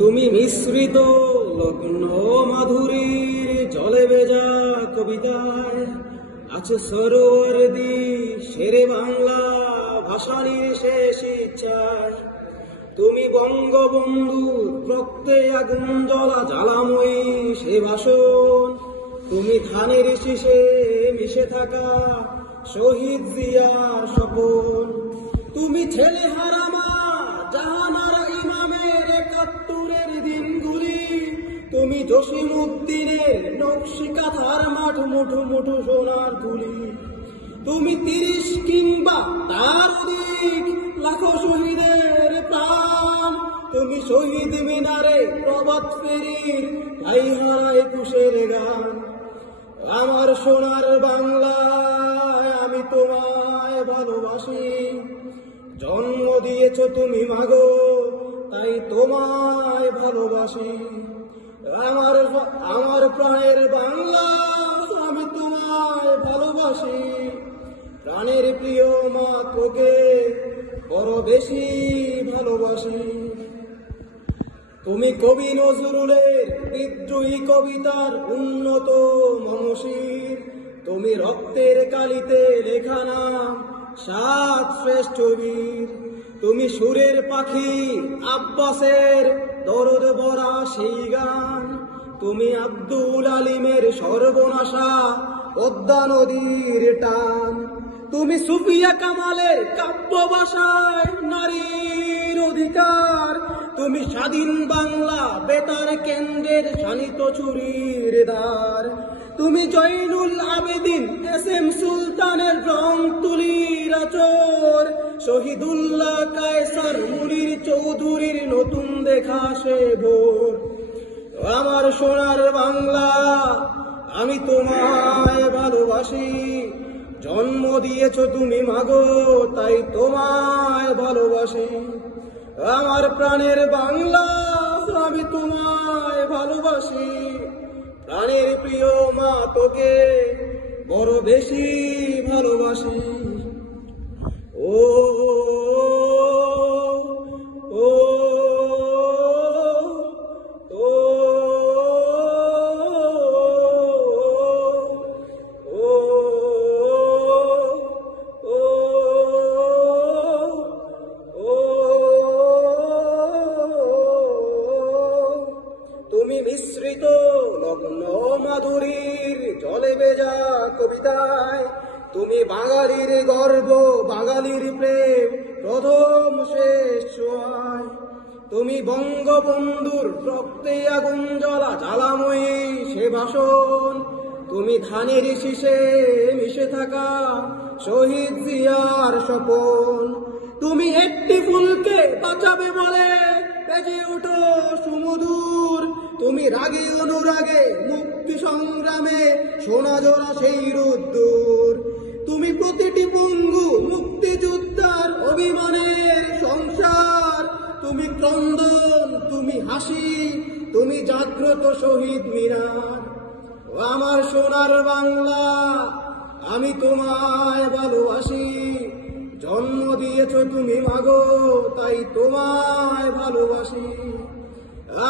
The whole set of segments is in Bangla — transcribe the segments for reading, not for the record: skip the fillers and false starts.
তুমি মিশ্রিত লগ্ন মাধুরীর জলে ভেজা কবিতায় আছে সরোয়ারদি শেরে বাংলা ভাষানির শেষ ইচ্ছায়। তুমি বঙ্গবন্ধু রক্তে আগুন জ্বলা জ্বালাময়ী সে ভাষণ। তুমি ধানের শীষে মিশে থাকা শহীদ জিয়ার স্বপন। তুমি ছেলে হারামা জাহানারা ইমামের ৭১-এর দিনগুলি। তুমি জসিমউদ্দিনের নকশি কাঁথার মাঠ মুঠো মুঠো সোনার তুলি। তুমি ৩০ কিংবা তার অধিক লাখো শহীদের প্রাণ। তুমি শহীদ মিনারে প্রভাত ফেরির ঠাই হারা ২১-এর গান। আমার সোনার বাংলায় আমি তোমায় ভালোবাসি। জন্ম দিয়েছ তুমি মাগো, তাই তোমায় ভালোবাসি। আমার প্রাণের বাংলা আমি তোমায় ভালোবাসি। প্রাণের প্রিয় মা তোকে বড় বেশি ভালোবাসি। তুমি কবি নজরুলের বিদ্রোহী কবিতার উন্নত মনশীর। তুমি রক্তের কালিতে লেখা নাম ৭ শ্রেষ্ঠ বীর। তুমি সুরের পাখি আব্বাসের দরদ ভরা সেই গান। তুমি আব্দুল আলিমের সর্বনাশা পদ্মা নদীর টান। তুমি সুফিয়া কামালের কাব্য ভাষায় নারীর অধিকার। তুমি স্বাধীন বাংলা বেতার কেন্দ্রের শানিত ছুরির দ্বার। তুমি জয়নুল আবেদিন এস.এম. সুলতানের রং তুলির আচর। শহীদুল্লাহ কায়সার মুনির চৌধুরীর নতুন দেখা সে ভোর। আমার সোনার বাংলা আমি তোমায় ভালোবাসি। জন্ম দিয়েছ তুমি মাগো, তাই তোমায় ভালোবাসি। আমার প্রাণের বাংলা আমি তোমায় ভালোবাসি। প্রাণের প্রিয় মা তোকে বড় বেশি ভালোবাসি। ও ও তুমি মিশ্রিত লগ্ন মাধুরীর জলে ভেজা কবিতায়। তুমি বাঙালির গর্ব, বাঙালির প্রেম, প্রথম শেষ ছোঁয়ায়। তুমি বঙ্গবন্ধুর রক্তে আগুন জ্বলা জ্বালাময়ী সে ভাষণ। তুমি ধানের শীষে মিশে থাকা শহীদ জিয়ার স্বপন। তুমি একটি ফুলকে বাঁচাবে বলে বেজে ওঠো সুমধুর। তুমি রাগে অনুরাগে মুক্তি সংগ্রামে সোনা জোড়া সেই রোদ্দুর। তুমি প্রতিটি পঙ্গু মুক্তিযোদ্ধার অভিমানের সংসার। তুমি ক্রন্দন, তুমি হাসি, তুমি জাগ্রত শহীদ মিনার। আমার সোনার বাংলা আমি তোমায় ভালোবাসি। জন্ম দিয়েছ তুমি মাগো, তাই তোমায় ভালোবাসি।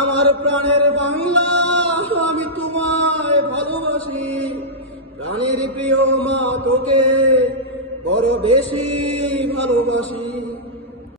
আমার প্রাণের বাংলা আমি তোমায় ভালোবাসি। প্রাণের প্রিয় মা তোকে বড় বেশি ভালোবাসি।